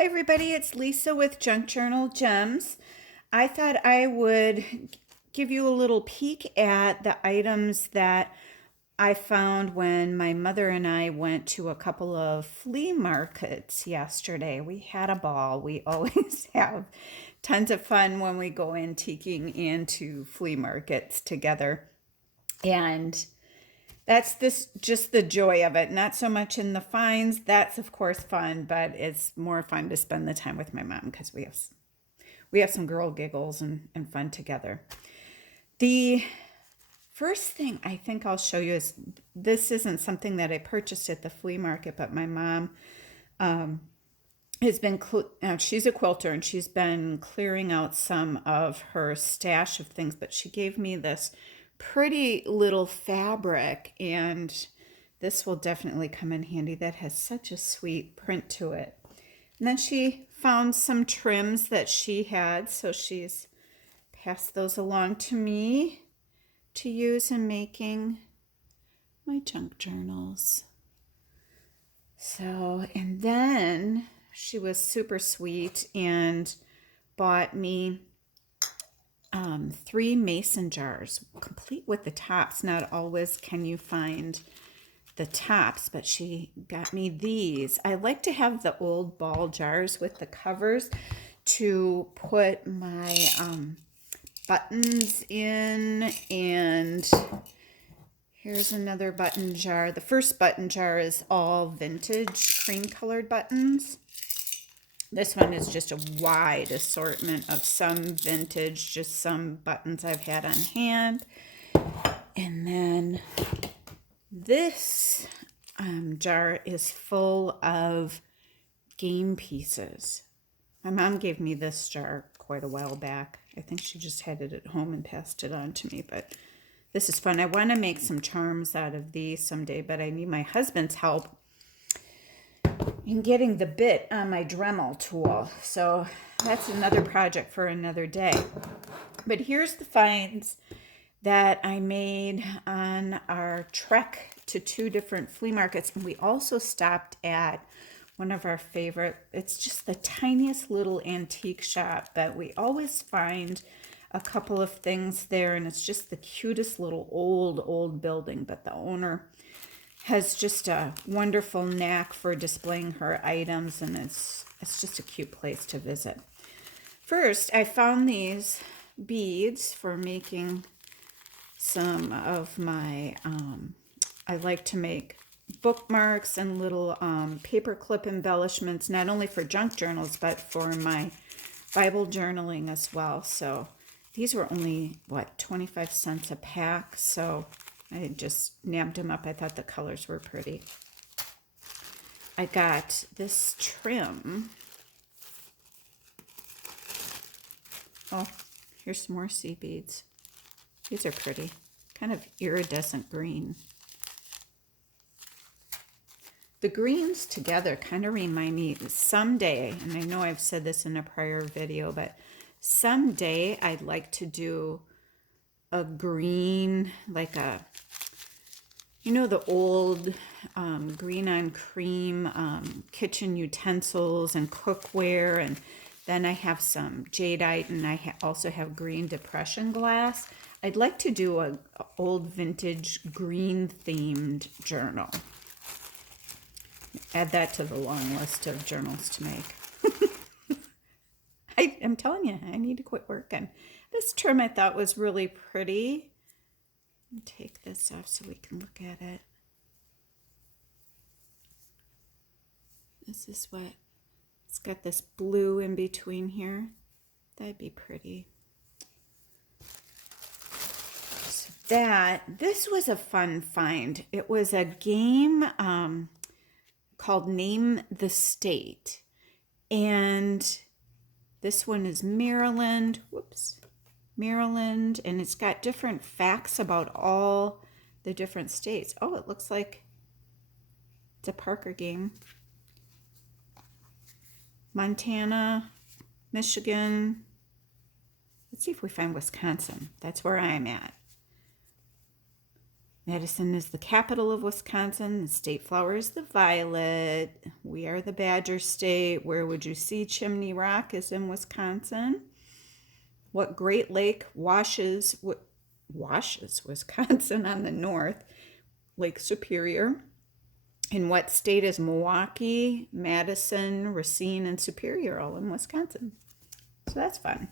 Hi, everybody. It's Lisa with Junk Journal Gems. I thought I would give you a little peek at the items that I found when my mother and I went to a couple of flea markets yesterday. We had a ball. We always have tons of fun when we go antiquing into flea markets together. And that's this just the joy of it. Not so much in the finds. That's of course fun, but it's more fun to spend the time with my mom because we have some girl giggles and fun together. The first thing I think I'll show you is this isn't something that I purchased at the flea market, but my mom has been she's a quilter and she's been clearing out some of her stash of things, but she gave me this pretty little fabric, and this will definitely come in handy. That has such a sweet print to it. And then she found some trims that she had, so she's passed those along to me to use in making my junk journals. So, and then she was super sweet and bought me 3 mason jars, complete with the tops. Not always can you find the tops, but she got me these. I like to have the old ball jars with the covers to put my buttons in. And here's another button jar. The first button jar is all vintage cream colored buttons. This one is just a wide assortment of some vintage, just some buttons I've had on hand. And then this jar is full of game pieces. My mom gave me this jar quite a while back. I think she just had it at home and passed it on to me, but this is fun. I want to make some charms out of these someday, but I need my husband's help in getting the bit on my Dremel tool. So that's another project for another day. But here's the finds that I made on our trek to 2 different flea markets. And we also stopped at one of our favorite, it's just the tiniest little antique shop, but we always find a couple of things there, and it's just the cutest little old building, but the owner has just a wonderful knack for displaying her items, and it's just a cute place to visit. First, I found these beads for making some of my, I like to make bookmarks and little paper clip embellishments, not only for junk journals, but for my Bible journaling as well. So these were only, 25 cents a pack, so I just nabbed them up. I thought the colors were pretty. I got this trim. Oh, here's some more sea beads. These are pretty. Kind of iridescent green. The greens together kind of remind me someday, and I know I've said this in a prior video, but someday I'd like to do a green, like a, the old green on cream kitchen utensils and cookware. And then I have some jadeite, and I also have green depression glass. I'd like to do a old vintage green themed journal. Add that to the long list of journals to make. I'm telling you, I need to quit working. This trim I thought was really pretty. Take this off so we can look at it. This is what, it's got this blue in between here. That'd be pretty. So this was a fun find. It was a game called Name the State. And this one is Maryland. Maryland. And it's got different facts about all the different states. Oh, it looks like it's a Parker game. Montana, Michigan. Let's see if we find Wisconsin. That's where I'm at. Madison is the capital of Wisconsin. The state flower is the violet. We are the Badger State. Where would you see Chimney Rock is in Wisconsin. What Great Lake washes Wisconsin on the north? Lake Superior. In what state is Milwaukee, Madison, Racine, and Superior all in Wisconsin? So that's fun.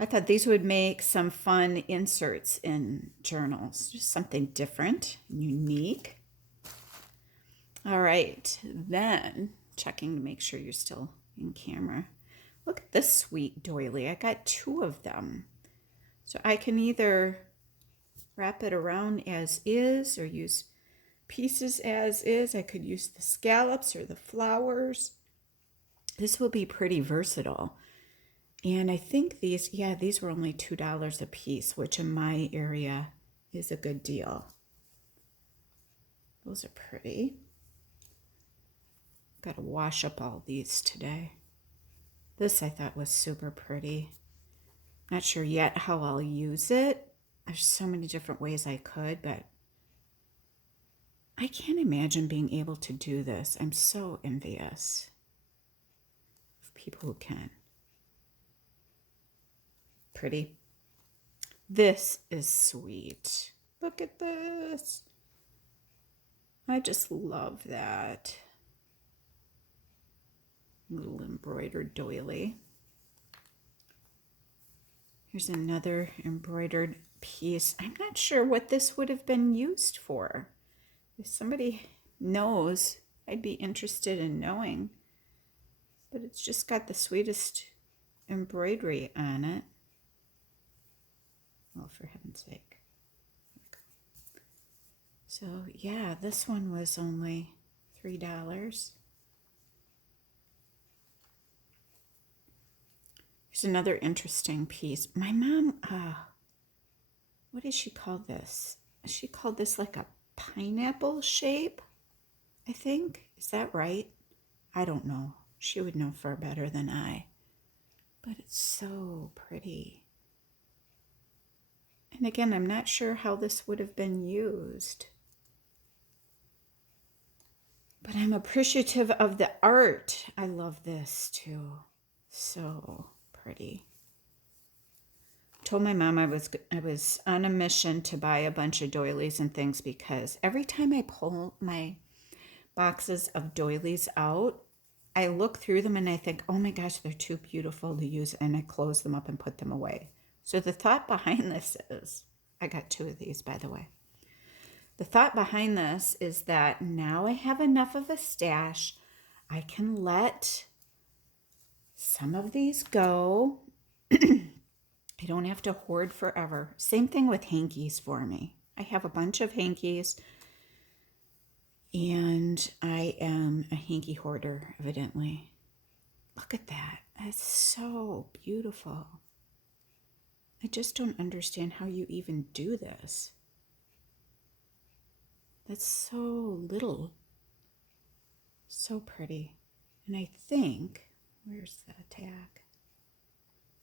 I thought these would make some fun inserts in journals. Just something different, unique. All right, then checking to make sure you're still in camera. Look at this sweet doily. I got 2 of them. So I can either wrap it around as is or use pieces as is. I could use the scallops or the flowers. This will be pretty versatile. And I think these were only $2 a piece, which in my area is a good deal. Those are pretty. Got to wash up all these today. This I thought was super pretty. Not sure yet how I'll use it. There's so many different ways I could, but I can't imagine being able to do this. I'm so envious of people who can. Pretty. This is sweet. Look at this. I just love that. Little embroidered doily. Here's another embroidered piece. I'm not sure what this would have been used for. If somebody knows, I'd be interested in knowing. But it's just got the sweetest embroidery on it. Oh, for heaven's sake. So, yeah, this one was only $3. Here's another interesting piece. My mom, what did she call this? She called this like a pineapple shape, I think. Is that right? I don't know. She would know far better than I. But it's so pretty. And again, I'm not sure how this would have been used. But I'm appreciative of the art. I love this too. So pretty. I told my mom I was on a mission to buy a bunch of doilies and things because every time I pull my boxes of doilies out, I look through them and I think, oh my gosh, they're too beautiful to use, and I close them up and put them away. So the thought behind this is, I got 2 of these, by the way. The thought behind this is that now I have enough of a stash, I can let some of these go. I don't have to hoard forever. Same thing with hankies for me. I have a bunch of hankies, and I am a hanky hoarder, evidently. Look at that. That's so beautiful. I just don't understand how you even do this. That's so little. So pretty. And I think, where's the tag?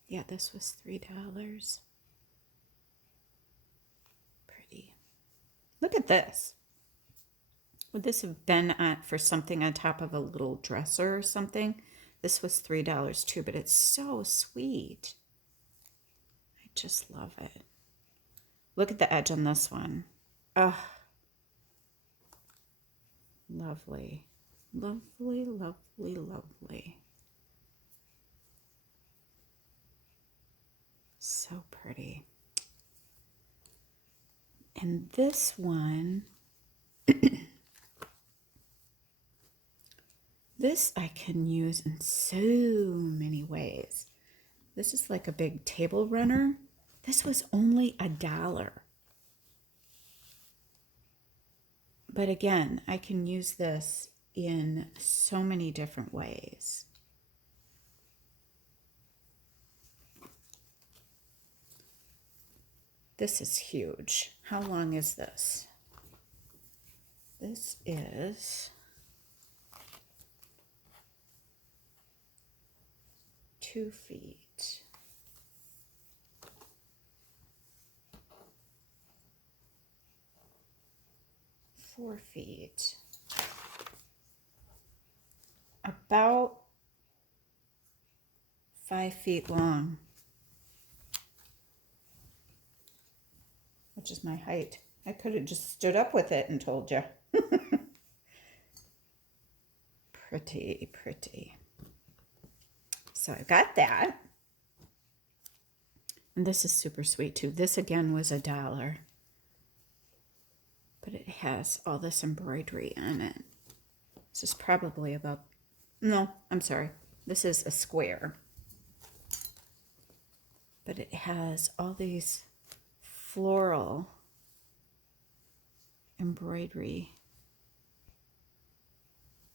Yeah, this was $3. Pretty. Look at this. Would this have been for something on top of a little dresser or something? This was $3 too, but it's so sweet. I just love it. Look at the edge on this one. Oh, lovely. Lovely, lovely, lovely. So pretty. And this one, this I can use in so many ways. This is like a big table runner. This was only $1. But again, I can use this in so many different ways. This is huge. How long is this? This is 2 feet. 4 feet. About 5 feet long, which is my height. I could have just stood up with it and told you. Pretty, pretty. So I got that. And this is super sweet too. This again was $1. But it has all this embroidery on it. This is probably about, no, I'm sorry. This is a square. But it has all these floral embroidery.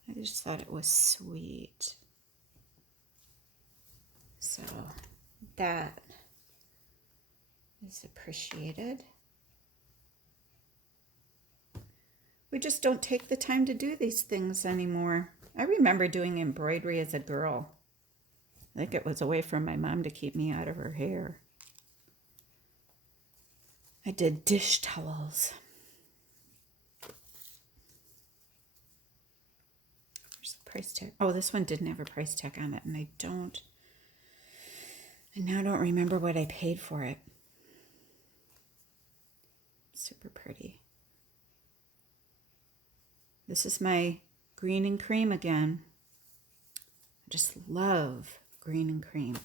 I just thought it was sweet. So that is appreciated. We just don't take the time to do these things anymore. I remember doing embroidery as a girl. I think it was a way for my mom to keep me out of her hair. I did dish towels. Where's the price tag? Oh, this one didn't have a price tag on it, and I now don't remember what I paid for it. Super pretty. This is my green and cream again. I just love green and cream.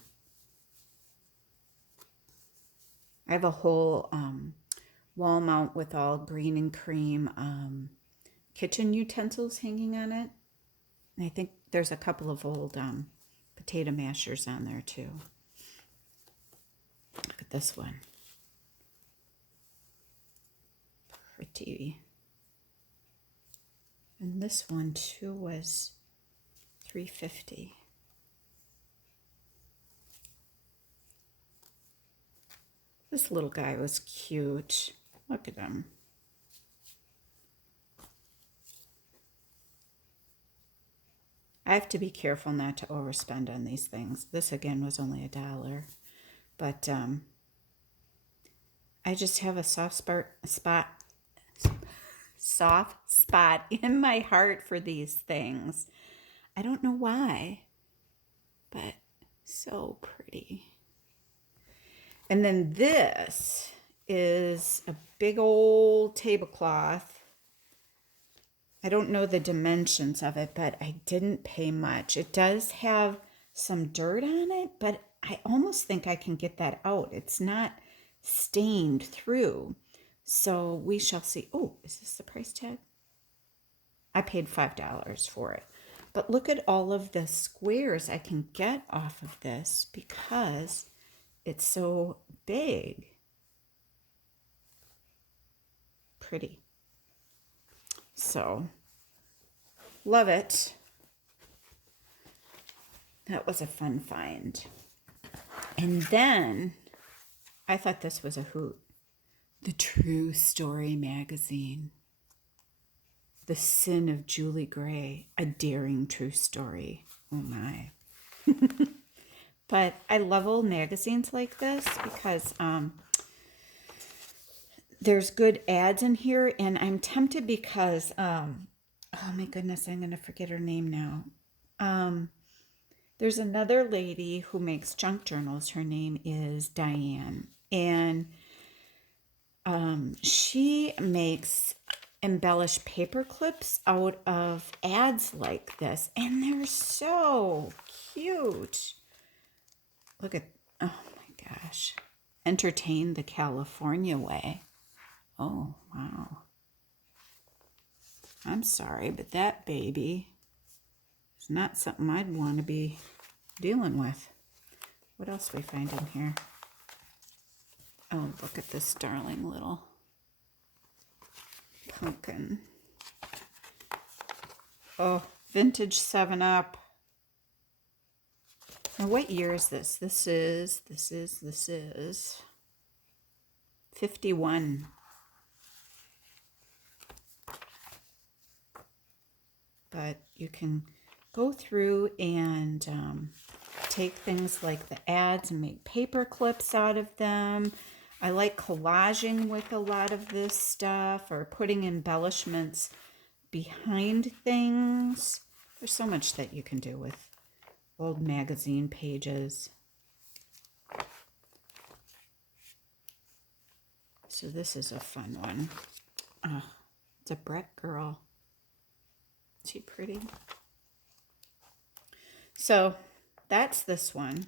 I have a whole wall mount with all green and cream kitchen utensils hanging on it. And I think there's a couple of old potato mashers on there too. Look at this one. Pretty. And this one too was $3.50. This little guy was cute. Look at him. I have to be careful not to overspend on these things. This again was only $1, but I just have a soft spot in my heart for these things. I don't know why, but so pretty. And then this is a big old tablecloth. I don't know the dimensions of it, but I didn't pay much. It does have some dirt on it, but I almost think I can get that out. It's not stained through. So we shall see. Oh, is this the price tag? I paid $5 for it. But look at all of the squares I can get off of this because it's so big. Pretty. So, love it. That was a fun find. And then, I thought this was a hoot. The True Story magazine. The Sin of Julie Gray, a daring true story. Oh my. But I love old magazines like this because there's good ads in here, and I'm tempted because, oh my goodness, I'm going to forget her name now. There's another lady who makes junk journals. Her name is Diane, and she makes embellished paper clips out of ads like this, and they're so cute. Look at, oh my gosh, Entertain the California Way. Oh, wow. I'm sorry, but that baby is not something I'd want to be dealing with. What else we find in here? Oh, look at this darling little pumpkin. Oh, vintage 7-Up. Now, what year is this? This is 51. But you can go through and take things like the ads and make paper clips out of them. I like collaging with a lot of this stuff or putting embellishments behind things. There's so much that you can do with old magazine pages. So this is a fun one. Oh, it's a Brett girl. Is she pretty? So that's this one.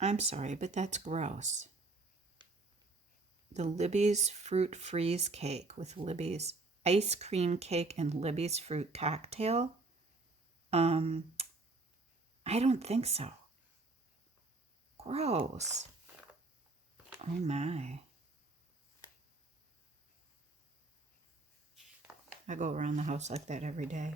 I'm sorry, but that's gross. The Libby's Fruit Freeze Cake with Libby's ice cream cake and Libby's fruit cocktail. I don't think so. Gross. Oh my. I go around the house like that every day.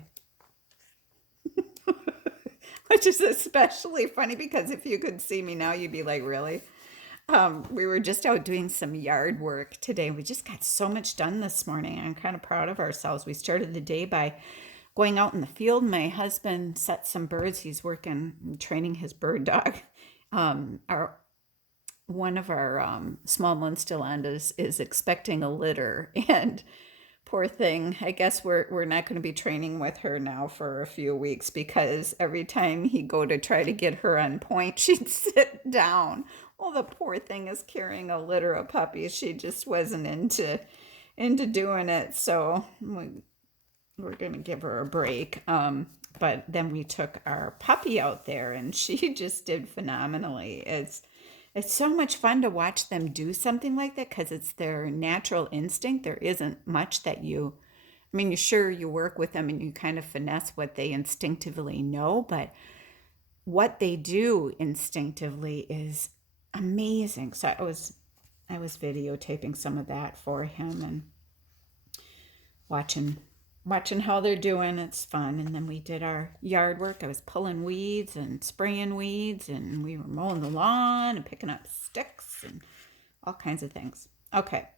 Which is especially funny because if you could see me now, you'd be like, really? We were just out doing some yard work today. We just got so much done this morning. I'm kind of proud of ourselves. We started the day by going out in the field. My husband set some birds. He's working, training his bird dog. One of our small Munstelandas is expecting a litter, and poor thing, I guess we're not going to be training with her now for a few weeks because every time he'd go to try to get her on point, she'd sit down. Well, the poor thing is carrying a litter of puppies. She just wasn't into doing it, so we're going to give her a break. But then we took our puppy out there, and she just did phenomenally. It's so much fun to watch them do something like that because it's their natural instinct. There isn't much that you work with them and you kind of finesse what they instinctively know, but what they do instinctively is amazing. So I was videotaping some of that for him and watching how they're doing. It's fun. And then we did our yard work. I was pulling weeds and spraying weeds, and we were mowing the lawn and picking up sticks and all kinds of things. Okay.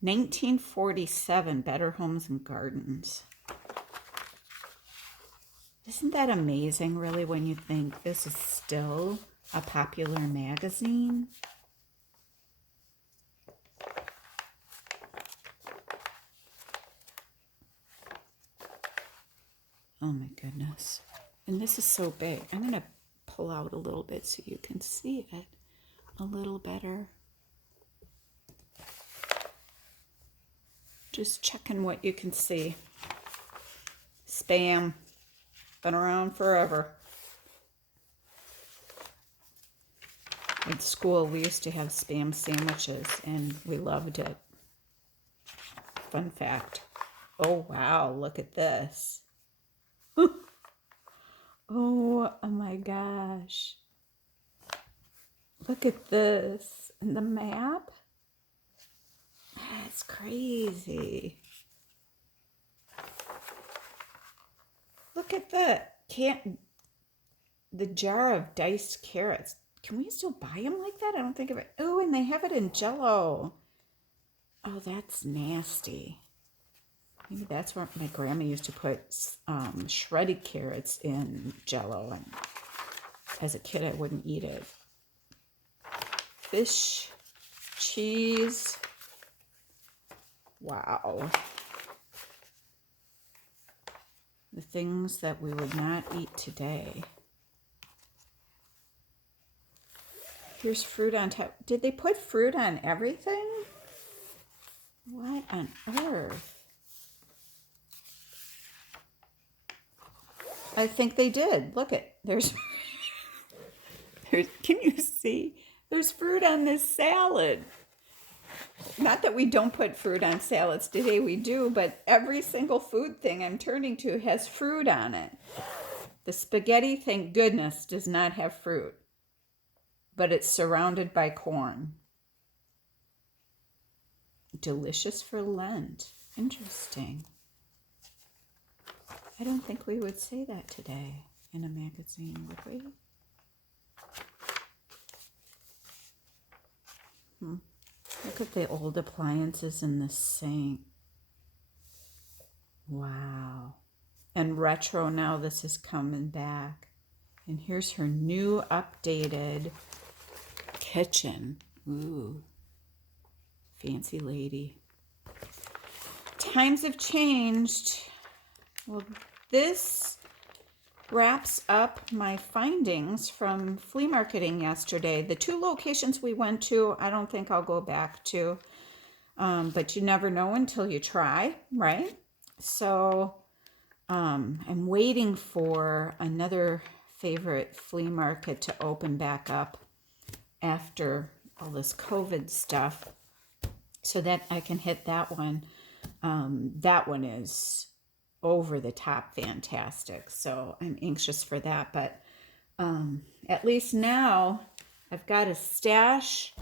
1947, Better Homes and Gardens. Isn't that amazing, really, when you think this is still a popular magazine? Oh my goodness. And this is so big. I'm going to pull out a little bit so you can see it a little better. Just checking what you can see. Spam. Been around forever. In school, we used to have Spam sandwiches, and we loved it. Fun fact. Oh, wow. Look at this. Oh my gosh. Look at this. And the map? That's crazy. Look at the jar of diced carrots. Can we still buy them like that? I don't think of it. Oh, and they have it in Jell-O. Oh, that's nasty. Maybe that's where my grandma used to put shredded carrots in Jell-O, and as a kid I wouldn't eat it. Fish, cheese. Wow. The things that we would not eat today. Here's fruit on top. Did they put fruit on everything? What on earth? I think they did. Look it. There's can you see? There's fruit on this salad. Not that we don't put fruit on salads today, we do, but every single food thing I'm turning to has fruit on it. The spaghetti, thank goodness, does not have fruit, but it's surrounded by corn. Delicious for Lent. Interesting. I don't think we would say that today in a magazine, would we? Look at the old appliances in the sink. Wow. And retro now, this is coming back. And here's her new updated kitchen. Ooh, fancy lady. Times have changed. Well, this wraps up my findings from flea marketing yesterday. The 2 locations we went to, I don't think I'll go back to, but you never know until you try, right? So I'm waiting for another favorite flea market to open back up after all this COVID stuff so that I can hit that one. That one is over the top fantastic. So I'm anxious for that. But at least now I've got a stash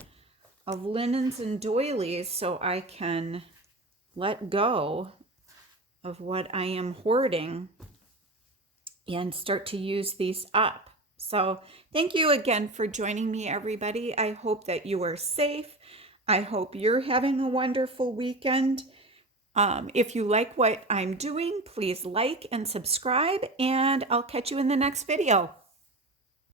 of linens and doilies so I can let go of what I am hoarding and start to use these up. So thank you again for joining me, everybody. I hope that you are safe. I hope you're having a wonderful weekend. If you like what I'm doing, please like and subscribe, and I'll catch you in the next video.